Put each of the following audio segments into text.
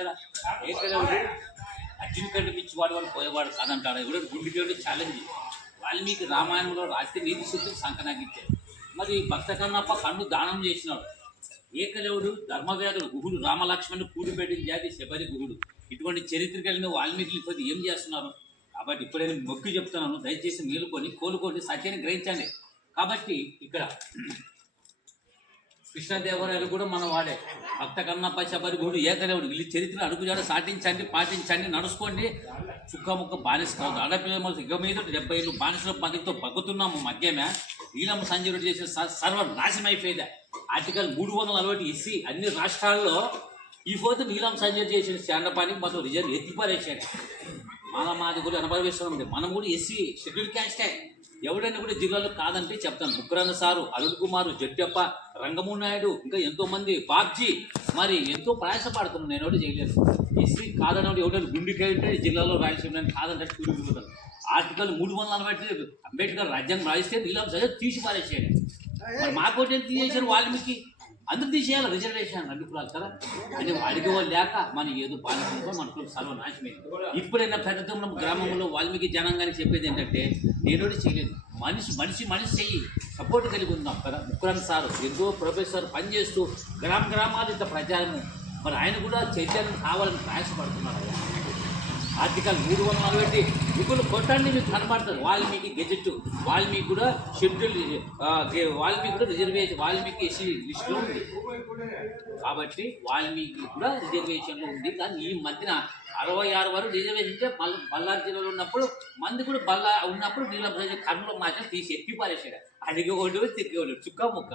కదా ఏకదేవుడు అర్జున్ కంటే పిచ్చి వాడు పోయేవాడు కాదంటాడు. ఎవడో గుండెకేవుడు ఛాలెంజ్. వాల్మీకి రామాయణంలో రాస్తే నీతి శుద్ధికి సంకనాకిచ్చాడు. మరి భక్త కన్నప్ప కన్ను దానం చేసినాడు. ఏకదేవుడు ధర్మవేదుడు గుహుడు రామలక్ష్మణుడు కూడిపెట్టిన జాతి శబరి గుహుడు. ఇటువంటి చరిత్ర కలిగిన వాల్మీకి ఇప్పుడు ఏం చేస్తున్నారు? కాబట్టి ఇప్పుడైనా మొక్కి చెప్తున్నాను, దయచేసి మేలుకొని కోలుకొని సత్యాన్ని గ్రహించండి. కాబట్టి ఇక్కడ కృష్ణదేవరాయలు కూడా మన వాడే. భక్త కన్నప్ప శబరి గుహుడు ఏకదేవుడు వీళ్ళ చరిత్ర అడుగుజాడ సాటించండి, పాటించండి, నడుచుకోండి. చుక్కముక్క బానిస కావద్దు. ఆడపిల్ల ఇక మీద 70 ఏళ్ళు బానిసల పదవితో బగ్గుతున్నాము. మధ్యమే నీలం సంజయుడు చేసిన సర్వనాశనం అయిపోయింది. ఆర్టికల్ 340 ఎస్సీ అన్ని రాష్ట్రాల్లో ఈ పోతే నీలం సంజయుడు చేసిన శాండపానికి మొత్తం రిజర్వ్ ఎత్తిపారేసాడు. మాది కూడా 80% ఉంది. మనం కూడా ఎస్సీ షెడ్యూల్ క్యాస్టే. ఎవడైనా కూడా జిల్లాలో కాదంటే చెప్తాను. ముక్రాన్న సారు, అరుణ్ కుమారు, జట్టప్ప, రంగమూర్తి నాయుడు, ఇంకా ఎంతో మంది బాబ్జీ మరి ఎంతో ప్రయాసపడుతున్నాను. నేను ఎవరు చేయలేదు. ఎస్సీ కాదన్నాడు ఎవడైనా గుండెకాయ జిల్లాలో రాయలసీమ కాదంటే కూలిపోతాను. ఆర్టికల్ 340 అంబేద్కర్ రాజ్యాంగం రాయిస్తే నీలం సంజయ్ తీసి పారేసాడు. మరి మాకోటి తీసేశారు వాల్మీకి. అందరూ తీసేయాలి రిజర్వేషన్ 2 కులాలు కదా అని వాడికి వాళ్ళు లేక మన ఏదో పాలకులతో మనకు సర్వనాశమైంది. ఇప్పుడైనా పెద్ద గ్రామంలో వాల్మీకి జనాంగానికి చెప్పేది ఏంటంటే నేను చేయలేదు. మనిషి చెయ్యి సపోర్ట్ కలిగి ఉన్నాం కదా. ముక్రాన్ సారు ఎంతో ప్రొఫెసర్ పనిచేస్తూ గ్రామాలు ఇంత ప్రచారము. మరి ఆయన కూడా చైతన్యం కావాలని ప్రయాసపడుతున్నారు. ఆర్టికల్ 340 మిగులు కొట్టండి మీకు కనబడుతుంది. వాల్మీకి గెజెట్, వాల్మీకి కూడా షెడ్యూల్, వాల్మీకి కూడా రిజర్వేషన్, వాల్మీకి ఎస్సీ లిస్టులో ఉంది. కాబట్టి వాల్మీకి కూడా రిజర్వేషన్లో ఉంది. కానీ ఈ మధ్యన 66 వరకు రిజర్వేషన్ బళ్ళారి జిల్లాలో ఉన్నప్పుడు మంది కూడా ఉన్నప్పుడు నీళ్ళ కర్నూలు మాత్రం తీసి ఎత్తి పారేసాడు. అడిగేవాడు తిరిగేవాడు చుక్క ముక్క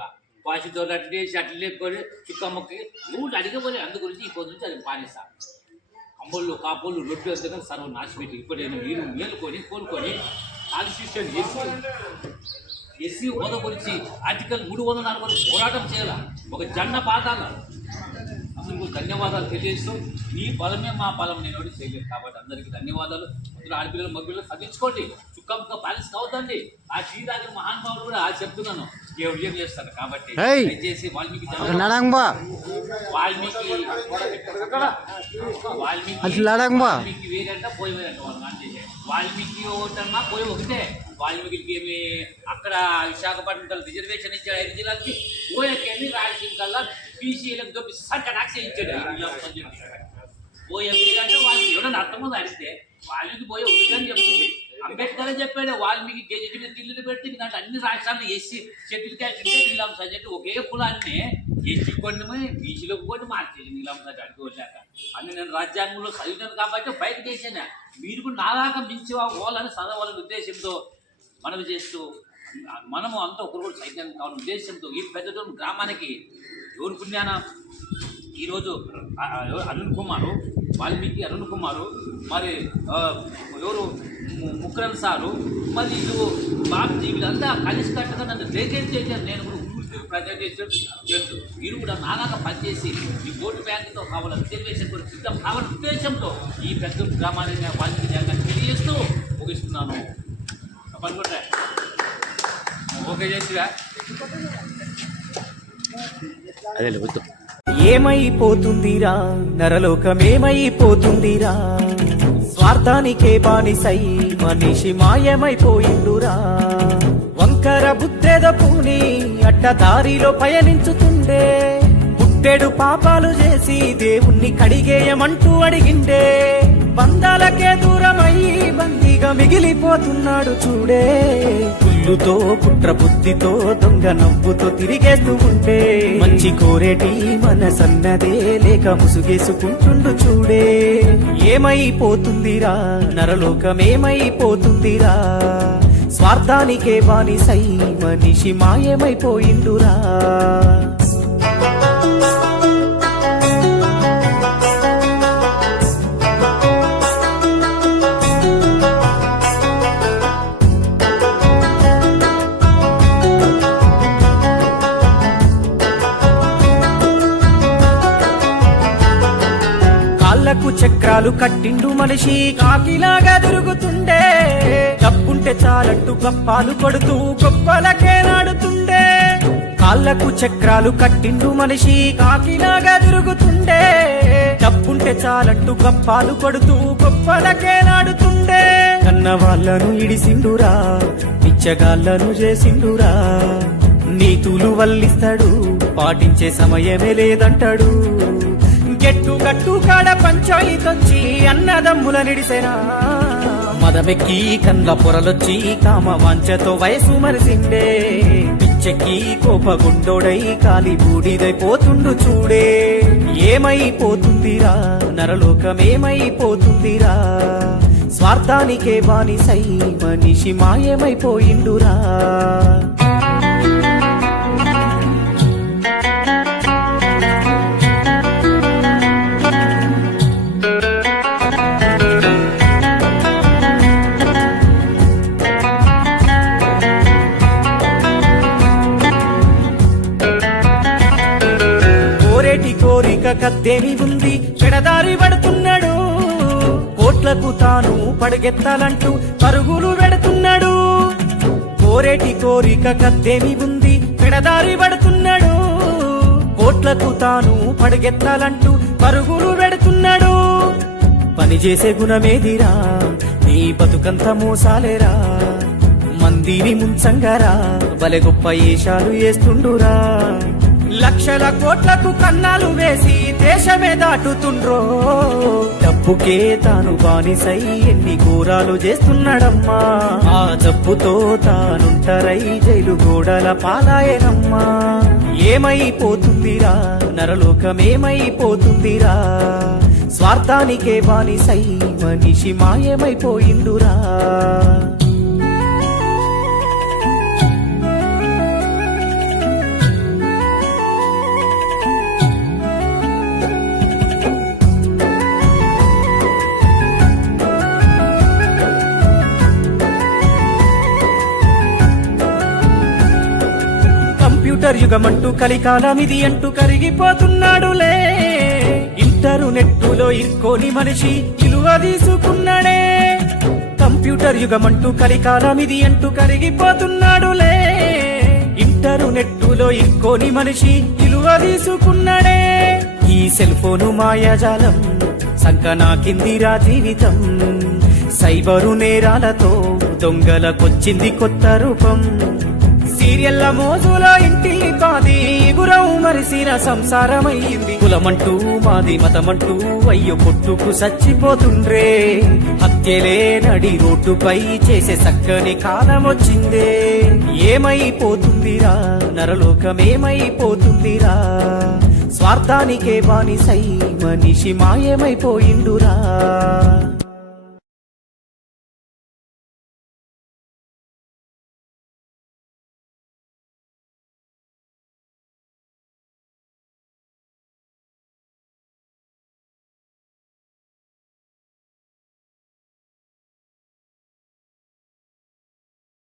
వాసితో అట్లే అట్లా లేకపోతే చుక్క ముక్కకి నువ్వు అడిగేపోలే. అందు గురించి ఈ పొద్దు నుంచి అది పారేస్తా. అమ్మోళ్ళు కాపోళ్ళు రొట్టె వస్తే సర్వనాశపెట్టి ఇప్పుడైనా మీరు మేలుకొని కోలుకొని కాన్స్టిట్యూషన్ ఎస్సీ హోదా గురించి ఆర్టికల్ 340 పోరాటం చేయాల. ఒక జెండా పాతాల. అసలు ధన్యవాదాలు తెలియజేస్తూ ఈ బలమే మా బలం నేను ఒకటి చేయలేదు. కాబట్టి అందరికీ ధన్యవాదాలు. ఆడపిల్లలు మగపిల్లలు చదివించుకోండి. చుక్కముక్క బ్యాలెన్స్ కావద్దండి. ఆ శ్రీరాజు మహానుభావుడు కూడా చెప్తున్నాను ఏం చేస్తాడు. కాబట్టి దయచేసి వాల్మీకి వేరంట పోయి వేరంట వాల్మీకి ఒకటన్నా పోయి ఒకటే. వాల్మీకి ఏమి అక్కడ విశాఖపట్నం రిజర్వేషన్ ఇచ్చాడు 5 జిల్లాలకి. పోయేకేమి రాయలసీమ కల్లా బీసీలకు దొప్పి సంకటాక్ష ఇచ్చాడు. పోయే వేరంటే వాళ్ళు ఎవరైనా అర్థమవుతుంది అడిగితే వాల్మీకి పోయే ఒకటని చెప్తుంది. అంబేద్కర్ చెప్పాడు వాల్మీకి గెజెట్ మీద ఢిల్లీలో పెట్టి ఎందుకంటే అన్ని రాష్ట్రాలు ఎస్సీ షెడ్యూల్ క్యాస్ట్ ఉంటే నీలం సబ్జెక్ట్ ఒకే కులాన్ని ఎస్సీ కొన్ని బీసీలకు కొన్ని మార్చేది నీలం సబ్జెక్ట్ అడుగులేక అన్ని నేను రాజ్యాంగంలో చదివినాను కాబట్టి బయట చేసాను. మీరు కూడా నాలాగా మించి పోవాలని చదవాలని ఉద్దేశంతో మనవి చేస్తూ మనము అంతా ఒకరు కూడా సైన్యం కావాలని ఉద్దేశంతో ఈ పెద్ద గ్రామానికి ఎవరు పుణ్యాన ఈరోజు అరుణ్ కుమారు, వాల్మీకి అరుణ్ కుమారు, మరి ఎవరు ముక్రన్ సారు, మరి ఇల్లు బాబ్జీ వీళ్ళంతా కలిసికట్టుగా నన్ను రిజైన్ చేశారు. నేను కూడా ఊరికి ప్రజెంటేషన్ చేస్తూ మీరు కూడా నాలాగా పనిచేసి ఈ ఓటు బ్యాంకుతో కావాలని రిజర్వేషన్ కూడా సిద్ధం కావాలని ఉద్దేశంతో ఈ పెద్ద గ్రామాన్ని వాల్మీకి జనాన్ని తెలియజేస్తూ ముగిస్తున్నాను. పనుకుంటా ఓకే చేసిరా. అదే ఏమైపోతుందిరా నరలోకమేమైపోతుందిరా, స్వార్థానికే బానిసై మనిషి మాయమైపోయిండురా. వంకర బుద్ధేద పూని అడ్డదారిలో పయనించుతుండే, పుట్టెడు పాపాలు చేసి దేవుణ్ణి కడిగేయమంటూ అడిగిండే. బంధాలకే దూరమయ్యి బందీగా మిగిలిపోతున్నాడు చూడే. కుళ్ళుతో కుట్ర బుద్ధితో దొంగ నవ్వుతో తిరిగేస్తూ ఉంటే, మంచి కోరేటి మనసన్నదే లేక ముసుగేసుకుంటుండు చూడే. ఏమైపోతుందిరా నరలోకమేమైపోతుందిరా, స్వార్థానికే బానిసై మనిషి మాయమైపోయిండురా. చక్రాలు కట్టిండు మనిషి కాకిలాగా తిరుగుతుండే, డబ్బుంటే చాలంటూ గప్పాలు కొడుతూ గొప్పలకే నాడుతుండే. కాళ్ళకు చక్రాలు కట్టిండు మనిషి కాకిలాగా తిరుగుతుండే, డబ్బుంటే చాలంటూ గప్పాలు కొడుతూ గొప్పలకే నాడుతుండే కన్న వాళ్ళను ఇడిసిండురా పిచ్చగాళ్ళను చేసిండురా నీతులు వల్లిస్తాడు పాటించే సమయమే లేదంటాడు గెట్టు గట్టు కాడ పంచాయితొచ్చి అన్నదమ్ముల నిడిసెనా మదమెక్కి కండ్ల పొరలొచ్చి కామ వాంఛతో వయసు మరిసిండే పిచ్చెక్కి కోపగుండోడై కాలి బూడిదైపోతుండు చూడే ఏమైపోతుందిరా నరలోకమేమైపోతుందిరా స్వార్థానికే బానిసై మనిషి మాయమైపోయిండురా కోరిక కత్తేమి ఉంది పెడదారి పడుతున్నాడు కోట్లకు తాను పడగెత్తాలంటూ పరుగులు పెడుతున్నాడు కోరేటి కోరిక కత్తేమి ఉంది పెడదారి పడుతున్నాడు కోట్లకు తాను పడగెత్తాలంటూ పరుగులు పెడుతున్నాడు పనిచేసే గుణమేదిరా నీ బతుకంత మోసాలేరా మందిని ముంచంగారా బలె గొప్ప ఏషాలు వేస్తుండురా లక్షల కోట్లకు కన్నాలు వేసి దేశమే దాటుతుండ్రో డబ్బుకే తాను బానిసై ఎన్ని ఘోరాలు చేస్తున్నాడమ్మా ఆ జబ్బుతో తానుంటరై జైలు గోడల పాలాయనమ్మా ఏమైపోతుందిరా నరలోకమేమైపోతుందిరా స్వార్థానికే బానిసై మనిషి మాయమైపోయిండురా కంప్యూటర్ యుగమంటూ కలికాలమిది అంటూ కరిగిపోతున్నాడులే ఇంటర్నెట్టులో ఇరుక్కోని మనిషి విలువ తీసుకున్నాడే కంప్యూటర్ యుగమంటూ కలికాలమిది అంటూ కరిగిపోతున్నాడులే ఇంటర్నెట్టులో ఇరుక్కోని మనిషి విలువ తీసుకున్నాడే ఈ సెల్ ఫోను మాయాజాలం సంకనాకిందిరా జీవితం సైబరు నేరాలతో దొంగలకొచ్చింది కొత్త రూపం సీరియల్ల మోజులో ఇంటిల్లి బాది గురవు మరిసిన సంసారమయ్యింది కులమంటూ మాది మతమంటూ అయ్యో కొట్టుకు సచ్చిపోతుండ్రే హత్యలే నడి రోడ్డుపై చేసే చక్కని కాలమొచ్చిందే ఏమైపోతుందిరా నరలోకమేమైపోతుందిరా స్వార్థానికే బానిసై మనిషి మాయమైపోయిండురా